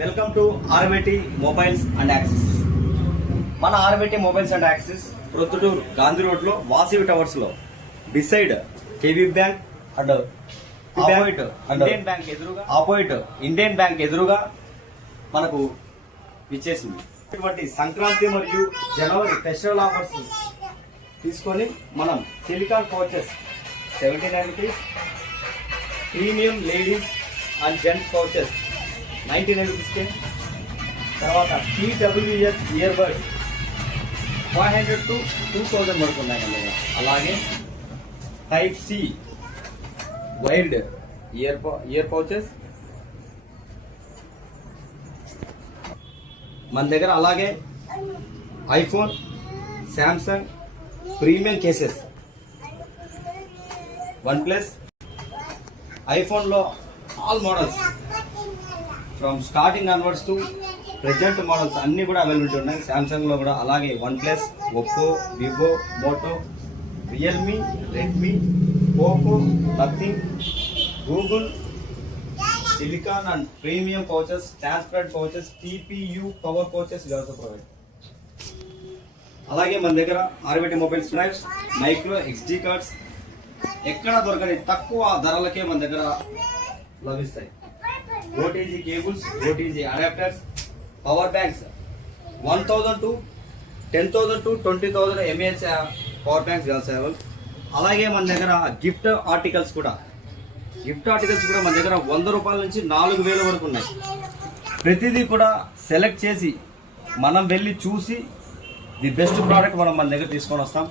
Welcome to RBT mobiles and access. మన RBT mobiles and access Proddatur Gandhi road లో Vasavi towers లో beside KV bank and opposite Indian bank ఎదురుగా మనకు ఇచ్చేసింది. ఇటువంటి సంక్రాంతి మరియు జనవరి ఫెస్టివల్ ఆఫర్స్ తీసుకొని మనం silicon pouches 79 rupees, premium ladies and gents pouches 99 రూపీస్కే, తర్వాత TWS ఇయర్ బడ్స్ 500 to 2000 వరకు ఉన్నాయి. అలాగే type C wired ear pouches మన దగ్గర, అలాగే iPhone, Samsung premium cases, OnePlus, ఐఫోన్లో all models from starting onwards to present models అన్నీ కూడా అవైలబిలిటీ ఉన్నాయి. శాంసంగ్లో కూడా, అలాగే OnePlus, Oppo, Vivo, Moto, Realme, Redmi, Poco, Nothing, Google, silicone and premium pouches, transparent pouches, TPU power pouches also provide. అలాగే మన దగ్గర RBT mobile snaps, micro XD cards ఎక్కడ దొరకని తక్కువ ధరలకే మన దగ్గర లభిస్తాయి. OTG cables, OTG adapters, power banks 1000 to 10,000 to 20,000 mAh power banks available. అలాగే మన దగ్గర గిఫ్ట్ ఆర్టికల్స్ కూడా మన దగ్గర 100 రూపాయల నుంచి 4,000 వరకు ఉన్నాయి. ప్రతిదీ కూడా సెలెక్ట్ చేసి మనం వెళ్ళి చూసి ది బెస్ట్ ప్రోడక్ట్ మనం మన దగ్గర తీసుకొని వస్తాం.